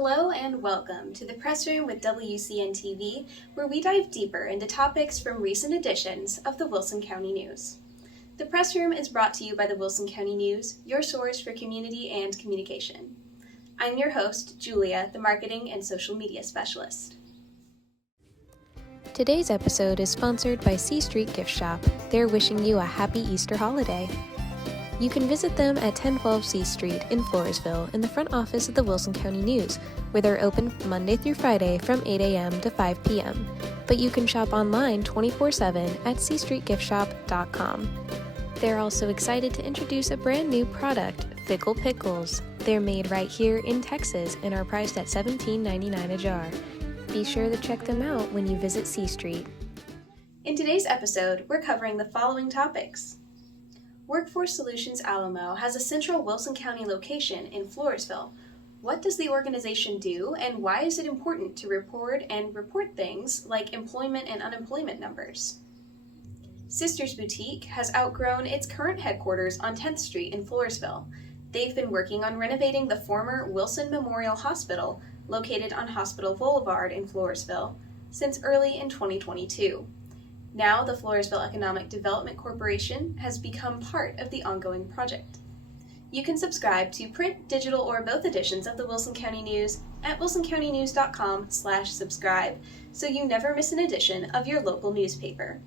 Hello and welcome to the Press Room with WCN TV, where we dive deeper into topics from recent editions of the Wilson County News. The Press Room is brought to you by the Wilson County News, your source for community and communication. I'm your host, Julia, the Marketing and Social Media Specialist. Today's episode is sponsored by C Street Gift Shop. They're wishing you a happy Easter holiday. You can visit them at 1012 C Street in Floresville in the front office of the Wilson County News, where they're open Monday through Friday from 8 a.m. to 5 p.m. But you can shop online 24/7 at cstreetgiftshop.com. They're also excited to introduce a brand new product, Fickle Pickles. They're made right here in Texas and are priced at $17.99 a jar. Be sure to check them out when you visit C Street. In today's episode, we're covering the following topics. Workforce Solutions Alamo has a central Wilson County location in Floresville. What does the organization do, and why is it important to report things like employment and unemployment numbers? Sisters Boutique has outgrown its current headquarters on 10th Street in Floresville. They've been working on renovating the former Wilson Memorial Hospital, located on Hospital Boulevard in Floresville, since early in 2022. Now, the Floresville Economic Development Corporation has become part of the ongoing project. You can subscribe to print, digital, or both editions of the Wilson County News at wilsoncountynews.com/subscribe so you never miss an edition of your local newspaper.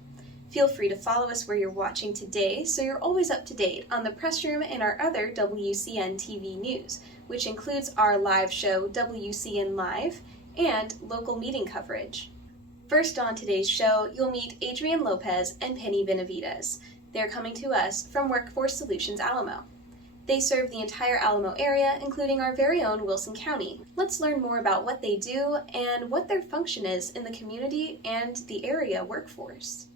Feel free to follow us where you're watching today so you're always up to date on the Press Room and our other WCN TV news, which includes our live show, WCN Live, and local meeting coverage. First on today's show, you'll meet Adrian Lopez and Penny Benavides. They're coming to us from Workforce Solutions Alamo. They serve the entire Alamo area, including our very own Wilson County. Let's learn more about what they do and what their function is in the community and the area workforce.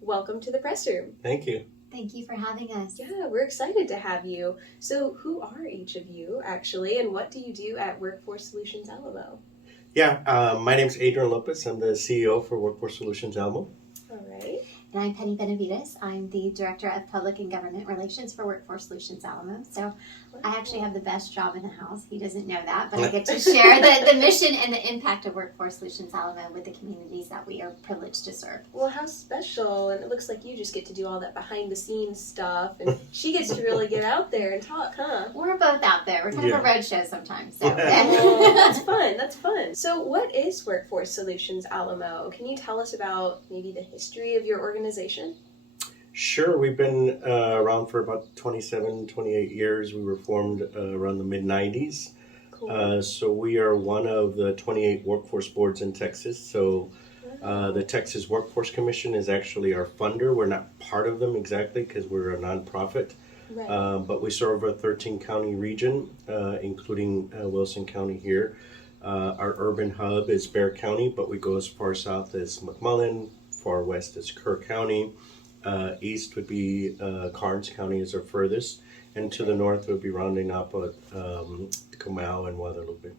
Welcome to the Press Room. Thank you. Thank you for having us. Yeah, we're excited to have you. So who are each of you, actually, and what do you do at Workforce Solutions Alamo? Yeah, my name's Adrian Lopez. I'm the CEO for Workforce Solutions Alamo. All right. And I'm Penny Benavides. I'm the Director of Public and Government Relations for Workforce Solutions Alamo. So I actually have the best job in the house. He doesn't know that, but I get to share the mission and the impact of Workforce Solutions Alamo with the communities that we are privileged to serve. Well, how special. And it looks like you just get to do all that behind-the-scenes stuff, and she gets to really get out there and talk, huh? We're both out there. We're kind of a road show sometimes. So. Oh, that's fun. That's fun. So what is Workforce Solutions Alamo? Can you tell us about maybe the history of your organization? Sure. We've been around for about 27, 28 years. We were formed around the mid-90s. Cool. So we are one of the 28 workforce boards in Texas. So the Texas Workforce Commission is actually our funder. We're not part of them exactly because we're a nonprofit. Right. But we serve a 13-county region, including Wilson County here. Our urban hub is Bexar County, but we go as far south as McMullen, far west is Kerr County, east would be Karnes County is our furthest, and to the north would be rounding up at Comal and Guadalupe.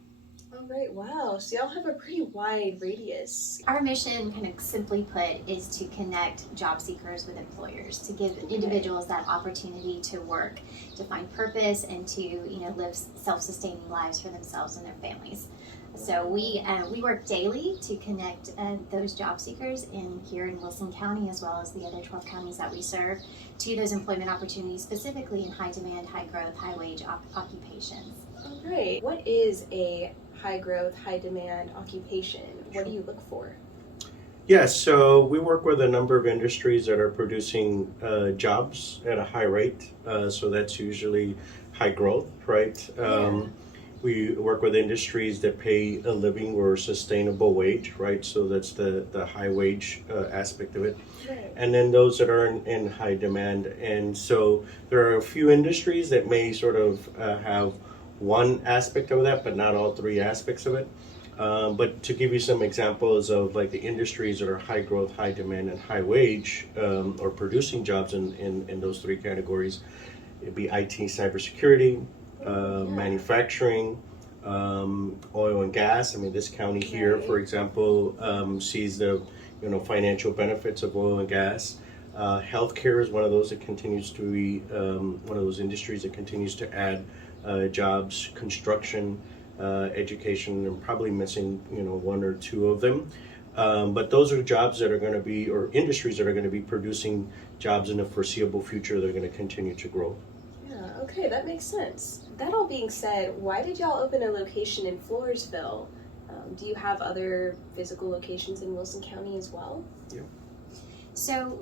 All right, wow. So y'all have a pretty wide radius. Our mission, kind of simply put, is to connect job seekers with employers, to give individuals that opportunity to work, to find purpose, and to live self-sustaining lives for themselves and their families. So we work daily to connect those job seekers here in Wilson County, as well as the other 12 counties that we serve, to those employment opportunities, specifically in high demand, high growth, high wage occupations. All right. What is a high growth, high demand occupation? What do you look for? Yeah, so we work with a number of industries that are producing jobs at a high rate. So that's usually high growth, right? We work with industries that pay a living or sustainable wage, right? So that's the high wage aspect of it. Right. And then those that are in high demand. And so there are a few industries that may sort of have one aspect of that, but not all three aspects of it. But to give you some examples of like the industries that are high growth, high demand, and high wage, or producing jobs in those three categories, it'd be IT, cybersecurity, manufacturing, oil and gas. I mean, this county here, for example, sees the financial benefits of oil and gas. Healthcare is one of those that continues to be one of those industries that continues to add jobs. Construction, education, and probably missing, one or two of them. But those are jobs that are going to be, or industries that are going to be producing jobs in the foreseeable future. They're going to continue to grow. Yeah, okay, that makes sense. That all being said, why did y'all open a location in Floresville? Do you have other physical locations in Wilson County as well? Yeah. So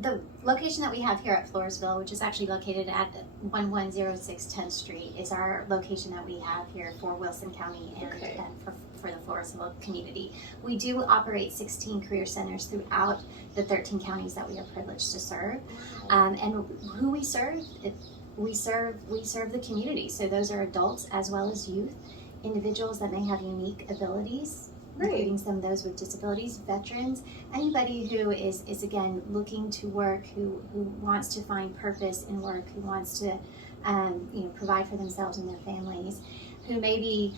the location that we have here at Floresville, which is actually located at 1106 10th Street, is our location that we have here for Wilson County and, Okay. and for the Floresville community. We do operate 16 career centers throughout the 13 counties that we are privileged to serve. And who we serve, we serve the community. So those are adults as well as youth, individuals that may have unique abilities, including some of those with disabilities, veterans, anybody who is again looking to work, who wants to find purpose in work, who wants to provide for themselves and their families, who may be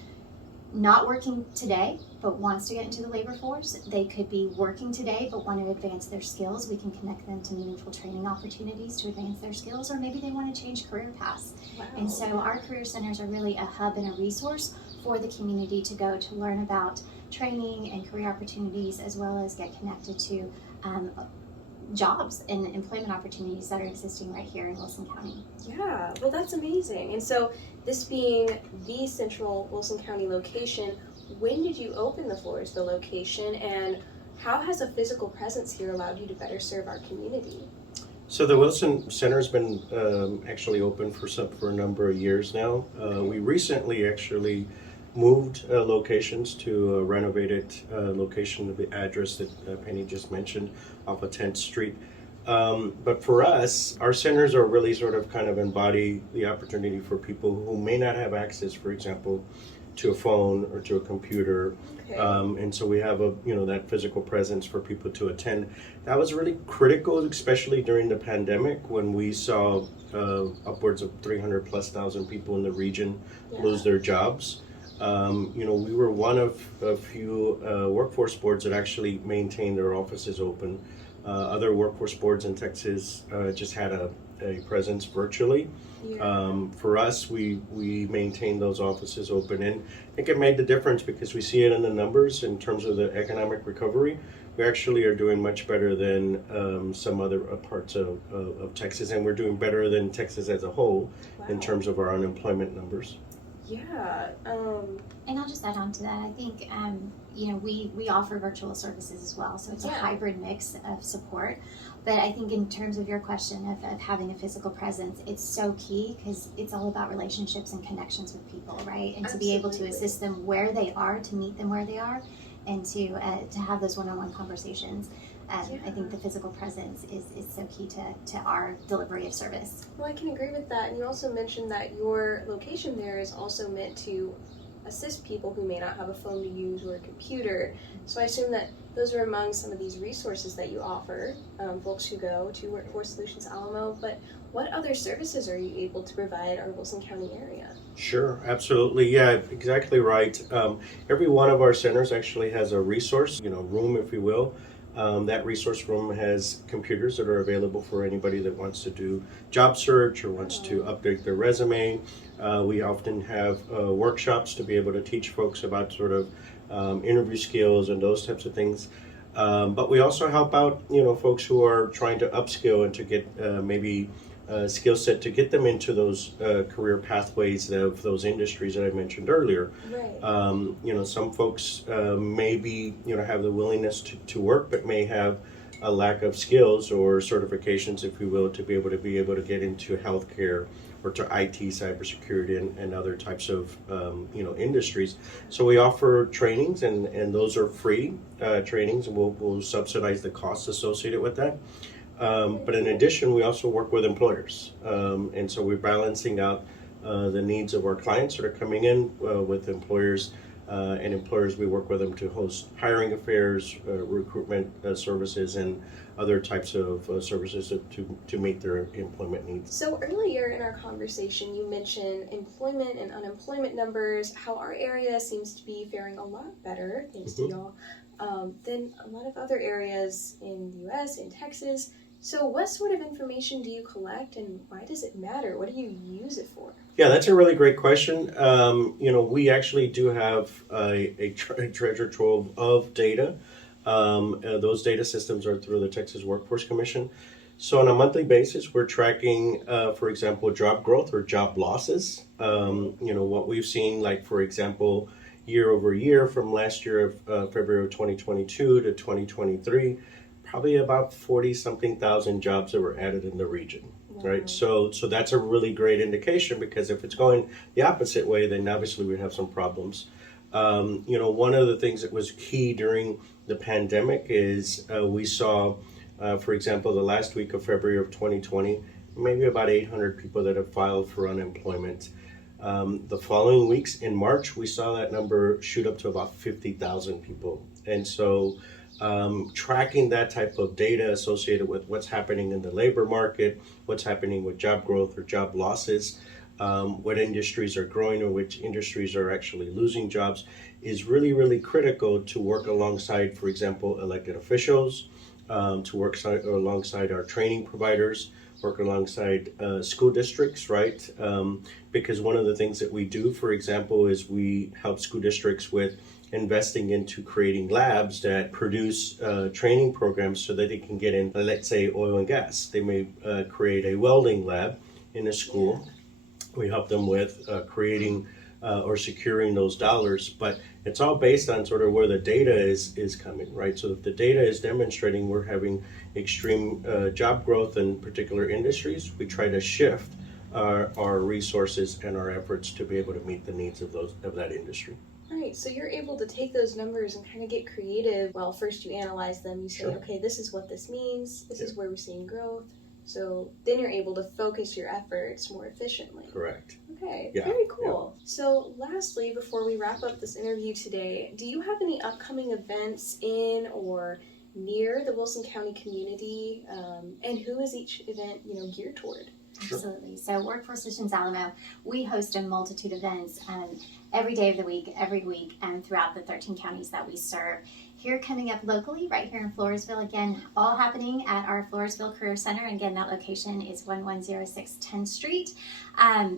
not working today but wants to get into the labor force. They could be working today but want to advance their skills. We can connect them to meaningful training opportunities to advance their skills, or maybe they want to change career paths. Wow. And so our career centers are really a hub and a resource for the community to go to learn about training and career opportunities, as well as get connected to jobs and employment opportunities that are existing right here in Wilson County. Yeah, well, that's amazing. And so, this being the central Wilson County location, when did you open the Floresville location, and how has a physical presence here allowed you to better serve our community? So the Wilson Center has been actually open for a number of years now. We recently actually moved locations to a renovated location of the address that Penny just mentioned off of 10th Street. But for us, our centers are really sort of kind of embody the opportunity for people who may not have access, for example, to a phone or to a computer. Okay. And so we have that physical presence for people to attend. That was really critical, especially during the pandemic, when we saw upwards of 300,000+ people in the region lose their jobs. We were one of a few workforce boards that actually maintained their offices open. Other workforce boards in Texas just had a presence virtually. For us, we maintained those offices open, and I think it made the difference because we see it in the numbers in terms of the economic recovery. We actually are doing much better than some other parts of Texas, and we're doing better than Texas as a whole in terms of our unemployment numbers. Yeah. And I'll just add on to that. I think we offer virtual services as well, so it's a hybrid mix of support. But I think in terms of your question of having a physical presence, it's so key because it's all about relationships and connections with people, right? And to be able to assist them where they are, to meet them where they are, and to have those one-on-one conversations. I think the physical presence is so key to our delivery of service. Well, I can agree with that. And you also mentioned that your location there is also meant to assist people who may not have a phone to use or a computer. So I assume that those are among some of these resources that you offer, folks who go to Workforce Solutions Alamo. But what other services are you able to provide our Wilson County area? Sure, absolutely. Yeah, exactly right. Every one of our centers actually has a resource, room, if you will. That resource room has computers that are available for anybody that wants to do job search or wants to update their resume. We often have workshops to be able to teach folks about sort of interview skills and those types of things. But we also help out, folks who are trying to upskill and to get maybe skill set to get them into those career pathways of those industries that I mentioned earlier. Right. Some folks maybe have the willingness to work, but may have a lack of skills or certifications, if you will, to be able to get into healthcare or to IT, cybersecurity, and other types of industries. So we offer trainings, and those are free trainings, and we'll subsidize the costs associated with that. But in addition, we also work with employers, and so we're balancing out the needs of our clients that are coming in with employers. And employers, we work with them to host hiring affairs, recruitment services, and other types of services to meet their employment needs. So earlier in our conversation, you mentioned employment and unemployment numbers, how our area seems to be faring a lot better, thanks to y'all, than a lot of other areas in the U.S., in Texas. So what sort of information do you collect and why does it matter? What do you use it for? Yeah, that's a really great question. We actually do have a treasure trove of data. Those data systems are through the Texas Workforce Commission. So on a monthly basis, we're tracking, for example, job growth or job losses. What we've seen, like, for example, year over year from last year of February of 2022 to 2023, probably about 40-something thousand jobs that were added in the region. Right, so that's a really great indication, because if it's going the opposite way, then obviously we'd have some problems. One of the things that was key during the pandemic is we saw, for example, the last week of February of 2020, maybe about 800 people that have filed for unemployment. The following weeks in March, we saw that number shoot up to about 50,000 people, and so tracking that type of data associated with what's happening in the labor market, what's happening with job growth or job losses, what industries are growing or which industries are actually losing jobs, is really, really critical to work alongside, for example, elected officials, to work alongside our training providers, work alongside school districts, right? Because one of the things that we do, for example, is we help school districts with investing into creating labs that produce training programs so that they can get in, let's say, oil and gas. They may create a welding lab in a school. We help them with creating or securing those dollars, but it's all based on sort of where the data is coming, right? So if the data is demonstrating we're having extreme job growth in particular industries, we try to shift our resources and our efforts to be able to meet the needs of that industry. Right, so you're able to take those numbers and kind of get creative. Well, first you analyze them, you say, Sure. okay, this is what this means, this is where we're seeing growth. So then you're able to focus your efforts more efficiently. Correct. Okay, Yeah, very cool. So lastly, before we wrap up this interview today, do you have any upcoming events in or near the Wilson County community? And who is each event, geared toward? Sure. Absolutely. So Workforce Solutions Alamo, we host a multitude of events every day of the week, every week, and throughout the 13 counties that we serve. Here coming up locally, right here in Floresville, again, all happening at our Floresville Career Center. Again, that location is 1106 10th Street.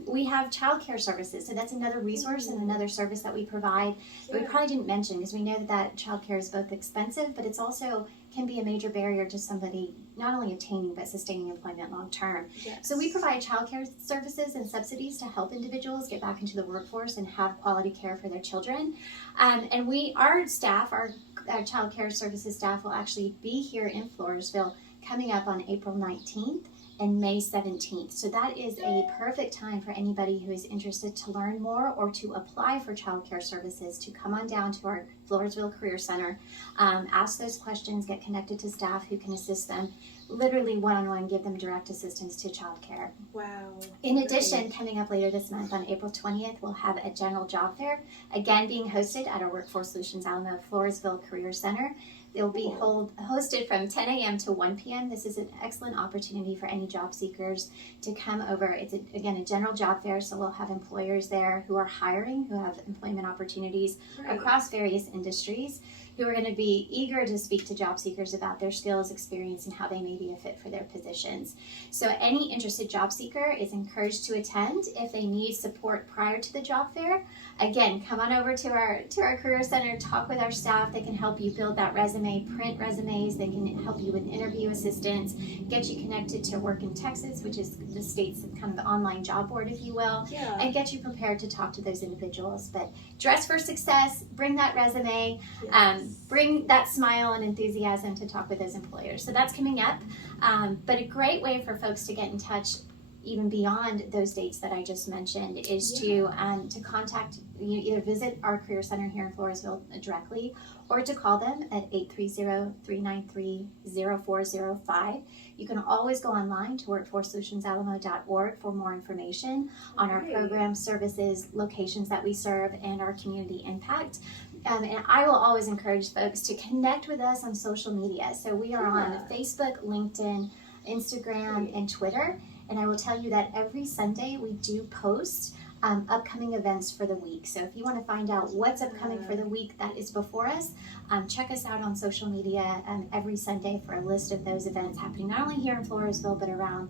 We have childcare services, so that's another resource and another service that we provide. But we probably didn't mention, because we know that childcare is both expensive, but it's also can be a major barrier to somebody not only obtaining but sustaining employment long term. Yes. So we provide childcare services and subsidies to help individuals get back into the workforce and have quality care for their children. And our staff, our childcare services staff, will actually be here in Floresville coming up on April 19th and May 17th. So that is a perfect time for anybody who is interested to learn more or to apply for childcare services to come on down to our Floresville Career Center, ask those questions, get connected to staff who can assist them, literally one-on-one, give them direct assistance to childcare. Wow. In addition, coming up later this month on April 20th, we'll have a general job fair, again being hosted at our Workforce Solutions Alamo Floresville Career Center. It'll be hosted from 10 a.m. to 1 p.m. This is an excellent opportunity for any job seekers to come over. It's, again, a general job fair, so we'll have employers there who are hiring, who have employment opportunities across various industries, who are going to be eager to speak to job seekers about their skills, experience, and how they may be a fit for their positions. So any interested job seeker is encouraged to attend. If they need support prior to the job fair, again, come on over to our Career Center, talk with our staff. They can help you build that resume, print resumes. They can help you with interview assistance, get you connected to Work in Texas, which is the state's kind of online job board, if you will, and get you prepared to talk to those individuals. But dress for success, bring that resume, bring that smile and enthusiasm to talk with those employers. So that's coming up, but a great way for folks to get in touch even beyond those dates that I just mentioned is to contact, either visit our Career Center here in Floresville directly, or to call them at 830-393-0405. You can always go online to workforcesolutionsAlamo.org for more information on our programs, services, locations that we serve, and our community impact. And I will always encourage folks to connect with us on social media. So we are on Facebook, LinkedIn, Instagram, and Twitter. And I will tell you that every Sunday we do post upcoming events for the week. So if you want to find out what's upcoming for the week that is before us, check us out on social media every Sunday for a list of those events happening not only here in Floresville but around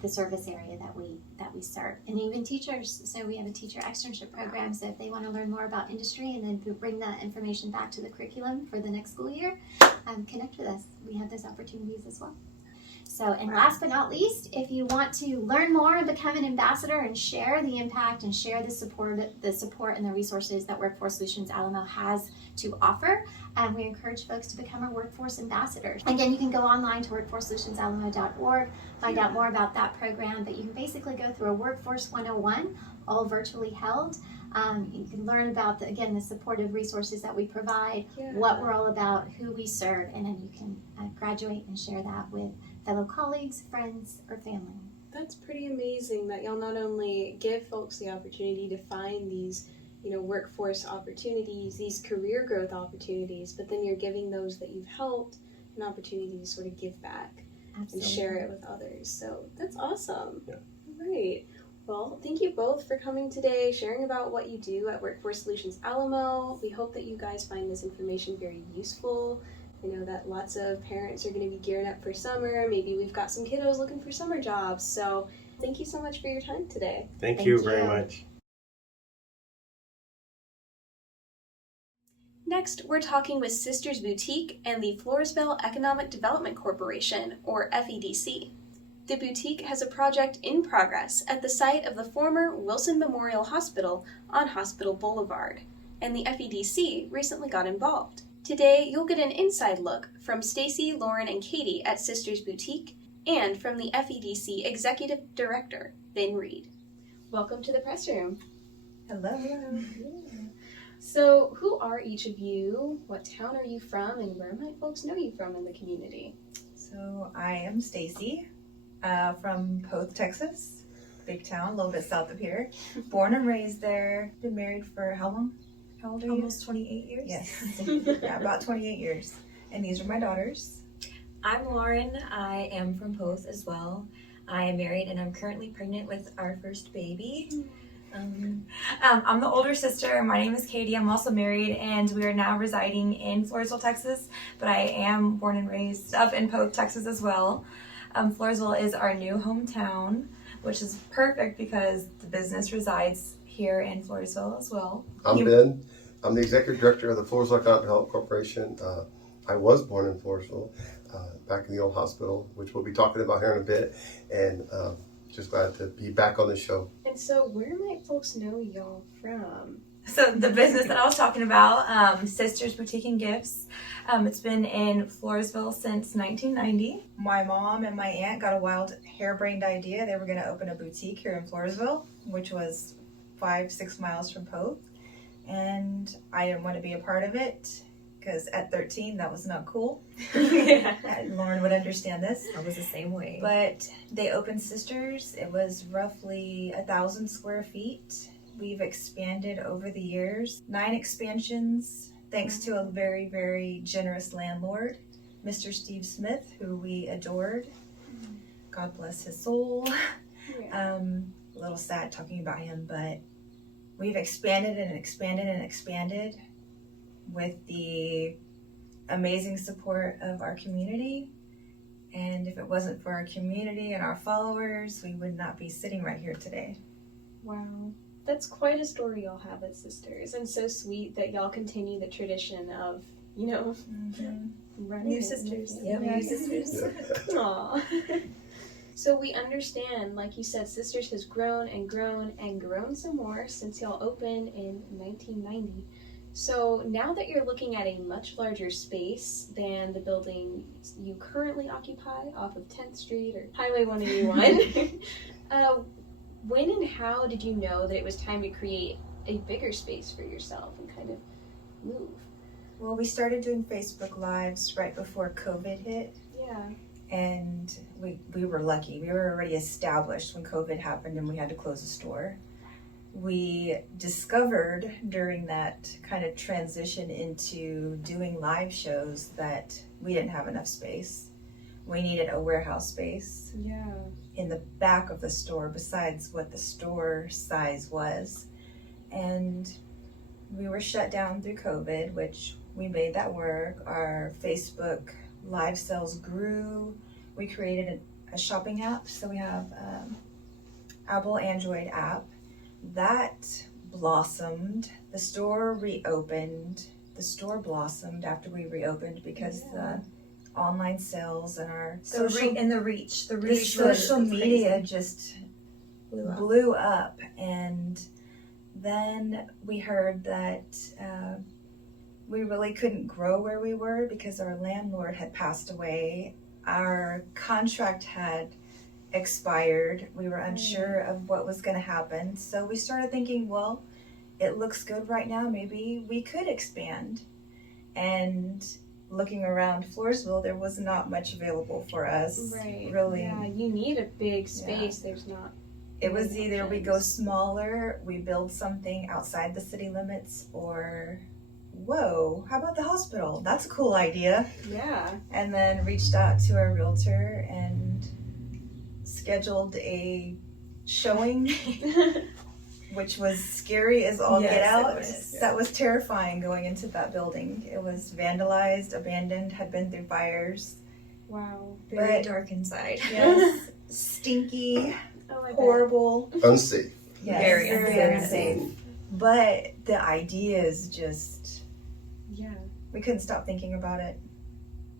the service area that we serve, and even teachers. So we have a teacher externship program, so if they want to learn more about industry and then bring that information back to the curriculum for the next school year, connect with us. We have those opportunities as well. So, and last but not least, if you want to learn more and become an ambassador and share the impact and share the support and the resources that Workforce Solutions Alamo has to offer, we encourage folks to become a workforce ambassador. Again, you can go online to workforcesolutionsAlamo.org, find out more about that program, but you can basically go through a Workforce 101, all virtually held. You can learn about, the supportive resources that we provide, what we're all about, who we serve, and then you can graduate and share that with fellow colleagues, friends, or family. That's pretty amazing that y'all not only give folks the opportunity to find these, workforce opportunities, these career growth opportunities, but then you're giving those that you've helped an opportunity to sort of give back. Absolutely. And share it with others. So that's awesome. Yeah. Great. Well, thank you both for coming today, sharing about what you do at Workforce Solutions Alamo. We hope that you guys find this information very useful. I know that lots of parents are going to be gearing up for summer. Maybe we've got some kiddos looking for summer jobs. So thank you so much for your time today. Thank you very much. Next, we're talking with Sisters Boutique and the Floresville Economic Development Corporation, or FEDC. The boutique has a project in progress at the site of the former Wilson Memorial Hospital on Hospital Boulevard, and the FEDC recently got involved. Today, you'll get an inside look from Stacy, Lauren, and Katie at Sisters Boutique, and from the FEDC Executive Director, Ben Reed. Welcome to the press room. Hello. So, who are each of you? What town are you from, and where might folks know you from in the community? So, I am Stacy from Poth, Texas. Big town, a little bit south of here. Born and raised there. Been married for how long? How old are you? Almost 28 years. Yes. Yeah, about 28 years. And these are my daughters. I'm Lauren. I am from Poth as well. I am married and I'm currently pregnant with our first baby. I'm the older sister. My name is Katie. I'm also married and we are now residing in Floresville, Texas, but I am born and raised up in Poth, Texas as well. Floresville is our new hometown, which is perfect because the business resides here in Floresville as well. I'm Ben. I'm the Executive Director of the Floresville Economic Development Corporation. I was born in Floresville, back in the old hospital, which we'll be talking about here in a bit, and just glad to be back on the show. And so where might folks know y'all from? So the business that I was talking about, Sisters Boutique and Gifts, it's been in Floresville since 1990. My mom and my aunt got a wild harebrained idea. They were going to open a boutique here in Floresville, which was 5-6 miles from Poth. And I didn't want to be a part of it because at 13, that was not cool. Yeah. Lauren would understand this. I was the same way. But they opened Sisters. It was roughly 1,000 square feet. We've expanded over the years, 9 expansions, thanks to a very, very generous landlord, Mr. Steve Smith, who we adored. God bless his soul. Yeah. A little sad talking about him, but we've expanded and expanded and expanded with the amazing support of our community. And if it wasn't for our community and our followers, we would not be sitting right here today. Wow. That's quite a story y'all have as sisters, and so sweet that y'all continue the tradition of, running New it. sisters. Yeah, New new sisters. Aww. So we understand, like you said, Sisters has grown and grown and grown some more since y'all opened in 1990. So now that you're looking at a much larger space than the building you currently occupy off of 10th Street or Highway 181, when and how did you know that it was time to create a bigger space for yourself and kind of move? Well, we started doing Facebook Lives right before COVID hit. Yeah. And we were lucky. We were already established when COVID happened and we had to close the store. We discovered during that kind of transition into doing live shows that we didn't have enough space. we needed a warehouse space Yeah. in the back of the store besides what the store size was. And we were shut down through COVID, which we made that work. Our Facebook live sales grew. We created a shopping app. So we have Apple Android app. That blossomed. The store reopened. The store blossomed after we reopened because the online sales and our The reach was social media crazy. just Blew up. blew up. And then we heard that we really couldn't grow where we were because our landlord had passed away. Our contract had expired. We were unsure of what was going to happen. So we started thinking, well, it looks good right now. Maybe we could expand. And looking around Floresville, there was not much available for us. Right. Really. Yeah, you need a big space. There's not. It was many either we go options. smaller, we build something outside the city limits, or whoa, how about the hospital? That's a cool idea. Yeah. And then reached out to our realtor and scheduled a showing, which was scary as all Yes, get it out. was. That was terrifying going into that building. It was vandalized, abandoned, had been through fires. Wow. Very But- dark inside. Yes, stinky, Oh, I bet. horrible. Unsafe. Yes, Very unsafe. But the idea is just, Yeah. we couldn't stop thinking about it.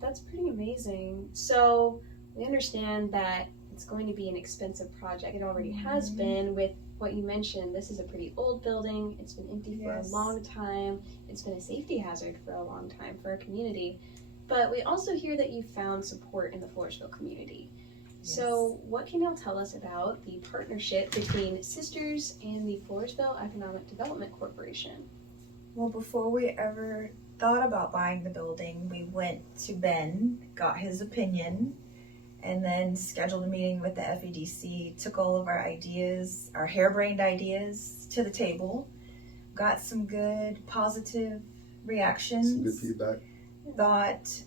That's pretty amazing. So we understand that it's going to be an expensive project. It already has been with what you mentioned. This is a pretty old building. It's been empty for a Yes. long time. It's been a safety hazard for a long time for our community. But we also hear that you found support in the Floresville community. So what can y'all tell us about the partnership between Sisters and the Floresville Economic Development Corporation? Well, before we ever thought about buying the building, we went to Ben, got his opinion, and then scheduled a meeting with the FEDC, took all of our ideas, our harebrained ideas to the table, got some good positive reactions. Some good feedback. Thought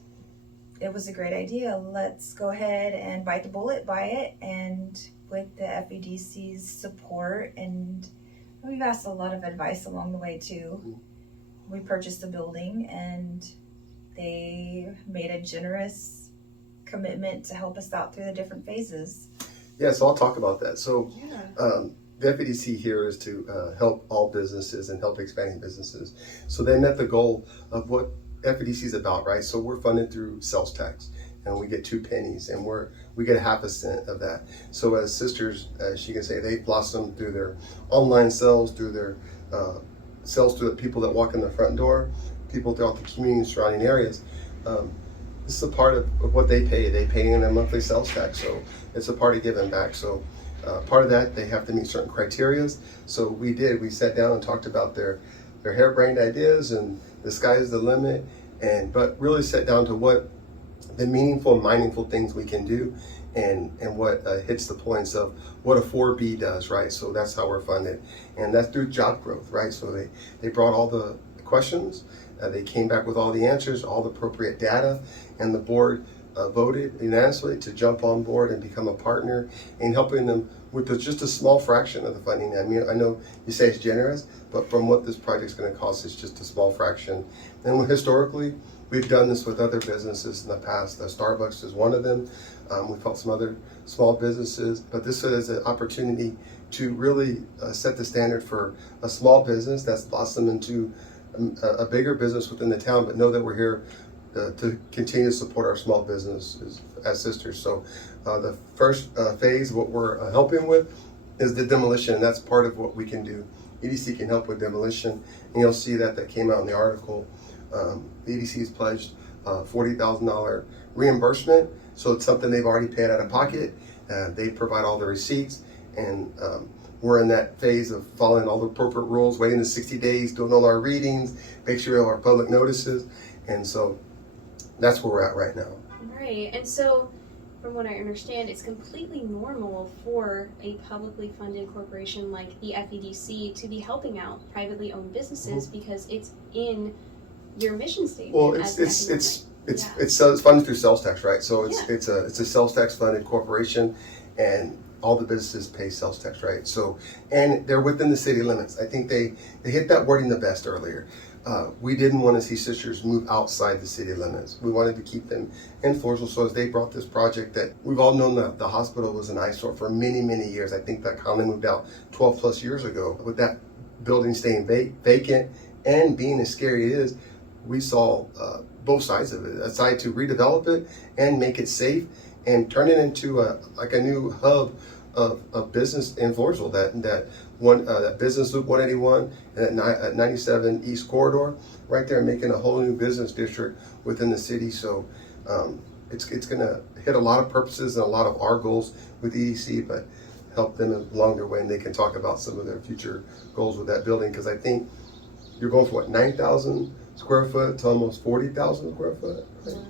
it was a great idea. Let's go ahead and bite the bullet, buy it. And with the FEDC's support, and we've asked a lot of advice along the way too, we purchased the building and they made a generous commitment to help us out through the different phases. Yeah, so I'll talk about that. So Yeah. the FEDC here is to help all businesses and help expanding businesses. So they met the goal of what FEDC is about, right? So we're funded through sales tax, and we get 2 pennies, and we get 0.5 cent of that. So as Sisters, as you can say, they blossom through their online sales, through their sales to the people that walk in the front door, people throughout the community and surrounding areas. This is a part of what they pay. They pay in a monthly sales tax, so it's a part of giving back. So part of that, they have to meet certain criteria. So we sat down and talked about their harebrained ideas, and the sky is the limit, but really sat down to what the meaningful and mindful things we can do, and what hits the points of what a 4B does, right? So that's how we're funded, and that's through job growth, right? So they brought all the questions, they came back with all the answers, all the appropriate data, and the board voted unanimously to jump on board and become a partner in helping them with just a small fraction of the funding. I mean, I know you say it's generous, but from what this project's going to cost, it's just a small fraction. And historically, we've done this with other businesses in the past. Starbucks is one of them. We've helped some other small businesses, but this is an opportunity to really set the standard for a small business that's blossomed into a bigger business within the town, but know that we're here to continue to support our small businesses as Sisters. So the first phase, what we're helping with, is the demolition, and that's part of what we can do. EDC can help with demolition, and you'll see that came out in the article. The EDC's pledged $40,000 reimbursement, so it's something they've already paid out of pocket. They provide all the receipts, and we're in that phase of following all the appropriate rules, waiting the 60 days, doing all our readings, make sure we have our public notices, and so that's where we're at right now. Right. And so, from what I understand, it's completely normal for a publicly funded corporation like the FEDC to be helping out privately owned businesses because it's in your mission statement. Well, as it's economic It's funded through sales tax, right? So Yeah. it's a sales tax funded corporation, and all the businesses pay sales tax, right? So, and they're within the city limits. I think they hit that wording the best earlier. We didn't want to see sisters move outside the city limits. We wanted to keep them in Floresville. So as they brought this project that we've all known that the hospital was an eyesore for many, many years. I think that Conley moved out 12 plus years ago. With that building staying vacant and being as scary it is, we saw both sides of it. A side to redevelop it and make it safe and turn it into a new hub of business in Floresville. That business loop 181 and that 97 East corridor right there, making a whole new business district within the city. So it's going to hit a lot of purposes and a lot of our goals with EDC, but help them along their way, and they can talk about some of their future goals with that building, because I think you're going from what, 9,000 square foot to almost 40,000 square foot. Right? Wow.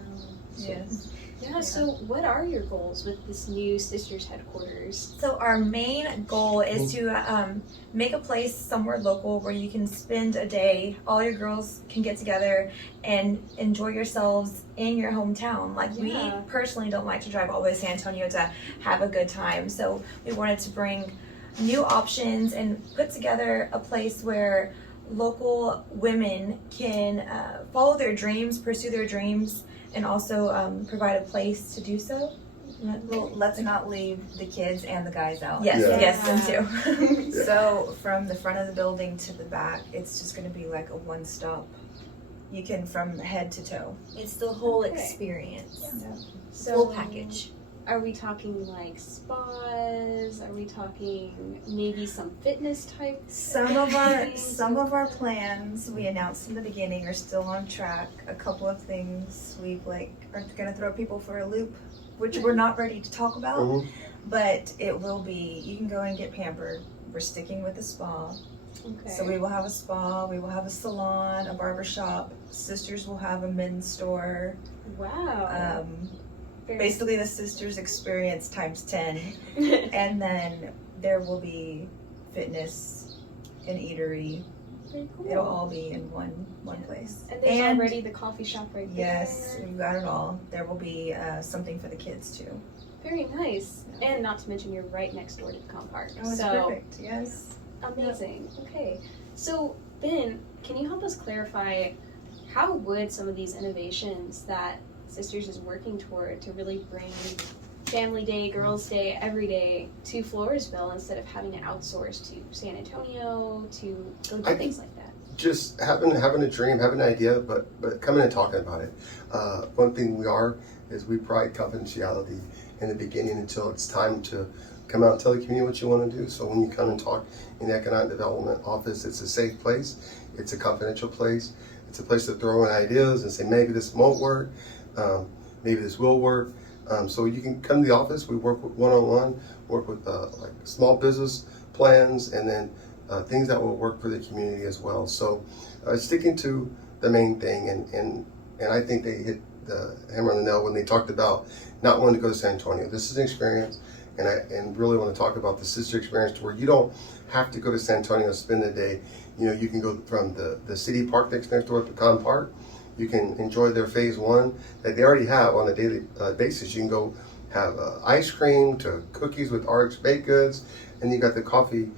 Yes. Yeah, so what are your goals with this new Sisters headquarters? So our main goal is to make a place somewhere local where you can spend a day, all your girls can get together and enjoy yourselves in your hometown. Like we personally don't like to drive all the way to San Antonio to have a good time. So we wanted to bring new options and put together a place where local women can follow their dreams, pursue their dreams, and also provide a place to do so. Well, let's not leave the kids and the guys out. Yes, Yeah. yes, them too. So from the front of the building to the back, it's just going to be like a one-stop. You can from head to toe. It's the whole Okay. experience. So, Full package. Are we talking like spas? Are we talking maybe some fitness type? Some of our plans we announced in the beginning are still on track. A couple of things we've are going to throw people for a loop, which we're not ready to talk about. Mhm. But it will be. You can go and get pampered. We're sticking with the spa. Okay. So we will have a spa, we will have a salon, a barber shop. Sisters will have a men's store. Wow. Very Basically the sisters experience times 10. And then there will be fitness and eatery. Very cool. It'll all be in one place. And there's already the coffee shop right Yes, there. we've got it all. There will be something for the kids too. Very nice. And not to mention you're right next door to the comp park. Oh, it's so perfect. Yes. amazing. Okay. So Ben, can you help us clarify how would some of these innovations that Sisters is working toward to really bring Family Day, Girls Day, every day to Floresville instead of having to outsource to San Antonio to go do things like that? Just having a dream, having an idea, but coming and talking about it. One thing we pride confidentiality in the beginning until it's time to come out and tell the community what you want to do. So when you come and talk in the Economic Development Office, it's a safe place. It's a confidential place. It's a place to throw in ideas and say, maybe this won't work. Maybe this will work. So you can come to the office. We work with one-on-one, work with like small business plans, and then things that will work for the community as well. So sticking to the main thing, and I think they hit the hammer on the nail when they talked about not wanting to go to San Antonio. This is an experience, and really want to talk about the sister experience to where you don't have to go to San Antonio and spend the day. You know, you can go from the city park next door, Pecan Park. You can enjoy their phase one that they already have on a daily basis. You can go have ice cream to cookies with RX baked goods, and you got the coffee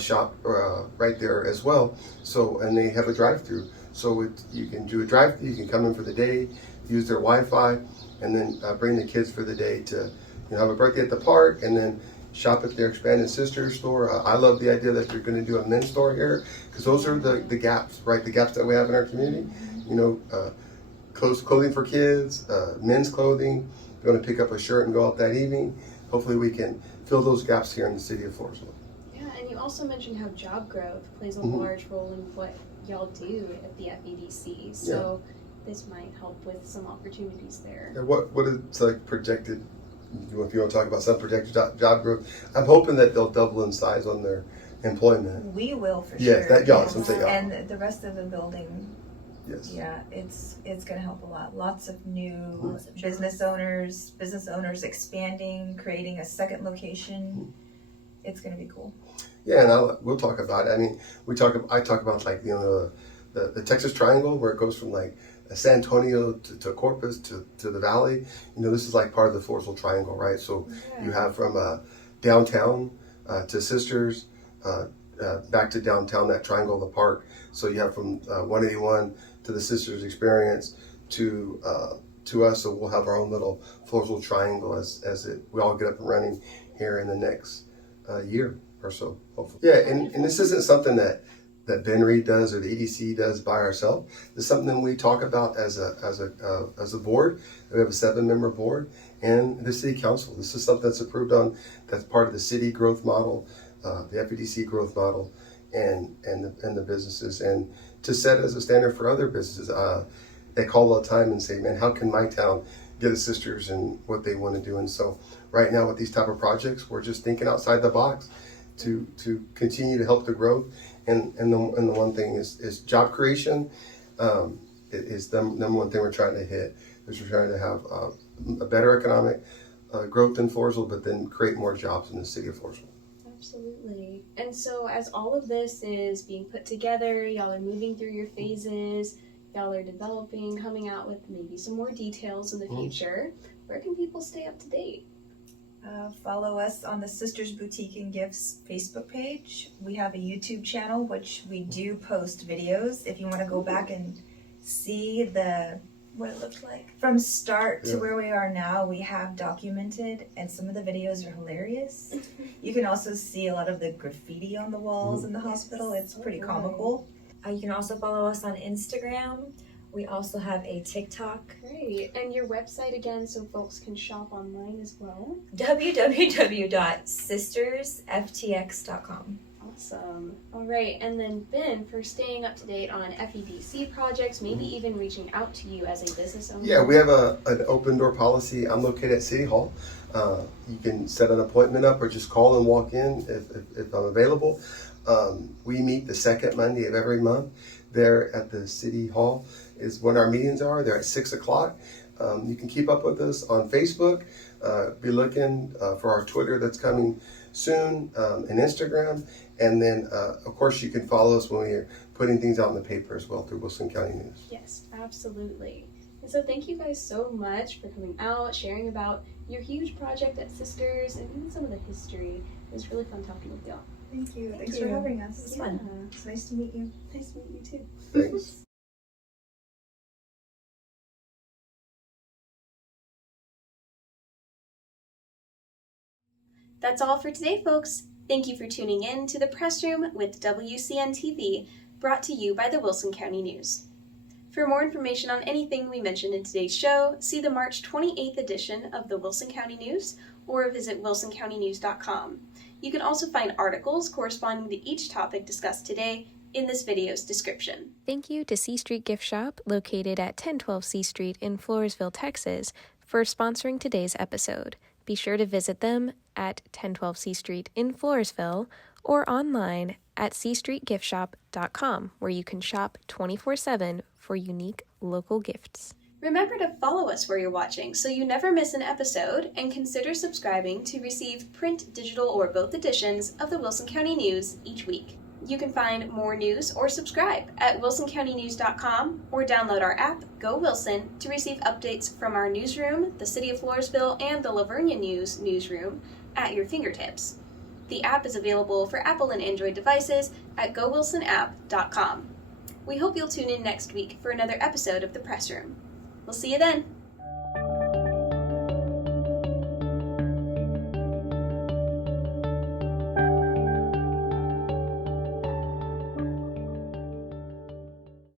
shop right there as well. So, and they have a drive-through. So you can do a drive-through. You can come in for the day, use their Wi-Fi, and then bring the kids for the day to have a birthday at the park, and then shop at their expanded sister store. I love the idea that you're going to do a men's store here, because those are the gaps, right? The gaps that we have in our community. Clothing for kids, men's clothing. If you want to pick up a shirt and go out that evening, hopefully we can fill those gaps here in the city of Floresville. Yeah, and you also mentioned how job growth plays a large role in what y'all do at the FEDC. So this might help with some opportunities there. And what is like projected? If you want to talk about some projected job growth, I'm hoping that they'll double in size on their employment. We will for Yes, sure. and the rest of the building. Yes. Yeah, it's going to help a lot. Lots of new Lots of business owners expanding, creating a second location. It's going to be cool. Yeah, and we'll talk about it. I mean, I talk about like the Texas Triangle, where it goes from like San Antonio to Corpus to the Valley. This is like part of the Floresville Triangle, right? So you have from downtown to Sisters, back to downtown, that triangle of the park. So you have from 181 to the Sisters Experience to us. So we'll have our own little Floresville Triangle as we all get up and running here in the next year or so, hopefully. Yeah, and this isn't something that Ben Reed does or the EDC does by ourselves. This is something we talk about as a board. We have a 7-member board and the city council. This is something that's approved on, that's part of the city growth model, the FEDC growth model, and the businesses, and to set as a standard for other businesses. They call all the time and say, man, how can my town get the Sisters and what they want to do? And so right now with these type of projects, we're just thinking outside the box to continue to help the growth. And the one thing is job creation. Is the number one thing we're trying to hit. Is we're trying to have a better economic growth in Floresville, but then create more jobs in the city of Floresville. Absolutely. And so as all of this is being put together, y'all are moving through your phases, y'all are developing, coming out with maybe some more details in the future, where can people stay up to date? Follow us on the Sisters Boutique and Gifts Facebook page. We have a YouTube channel, which we do post videos. If you want to go back and see what it looks like from start to where we are now, we have documented, and some of the videos are hilarious. You can also see a lot of the graffiti on the walls in the hospital. It's pretty comical. You can also follow us on Instagram. We also have a TikTok. Great. And your website again, so folks can shop online as well? www.sistersftx.com. Awesome. All right. And then Ben, for staying up to date on FEDC projects, maybe even reaching out to you as a business owner. Yeah, we have an open door policy. I'm located at City Hall. You can set an appointment up or just call and walk in if I'm available. We meet the second Monday of every month there at the City Hall is when our meetings are. They're at 6 o'clock. You can keep up with us on Facebook. Be looking for our Twitter that's coming soon, and Instagram. And then, of course, you can follow us when we're putting things out in the paper as well through Wilson County News. Yes, absolutely. And so thank you guys so much for coming out, sharing about your huge project at Sisters, and even some of the history. It was really fun talking with y'all. Thank you. Thanks you. for having us. It's fun. It's nice to meet you. Nice to meet you too. Thanks. That's all for today, folks. Thank you for tuning in to the Press Room with WCN TV, brought to you by the Wilson County News. For more information on anything we mentioned in today's show, see the March 28th edition of the Wilson County News or visit wilsoncountynews.com. You can also find articles corresponding to each topic discussed today in this video's description. Thank you to C Street Gift Shop, located at 1012 C Street in Floresville, Texas, for sponsoring today's episode. Be sure to visit them at 1012 C Street in Floresville or online at cstreetgiftshop.com, where you can shop 24/7 for unique local gifts. Remember to follow us where you're watching so you never miss an episode, and consider subscribing to receive print, digital, or both editions of the Wilson County News each week. You can find more news or subscribe at wilsoncountynews.com or download our app, Go Wilson, to receive updates from our newsroom, the City of Floresville, and the Lavernia News newsroom at your fingertips. The app is available for Apple and Android devices at gowilsonapp.com. We hope you'll tune in next week for another episode of The Press Room. We'll see you then.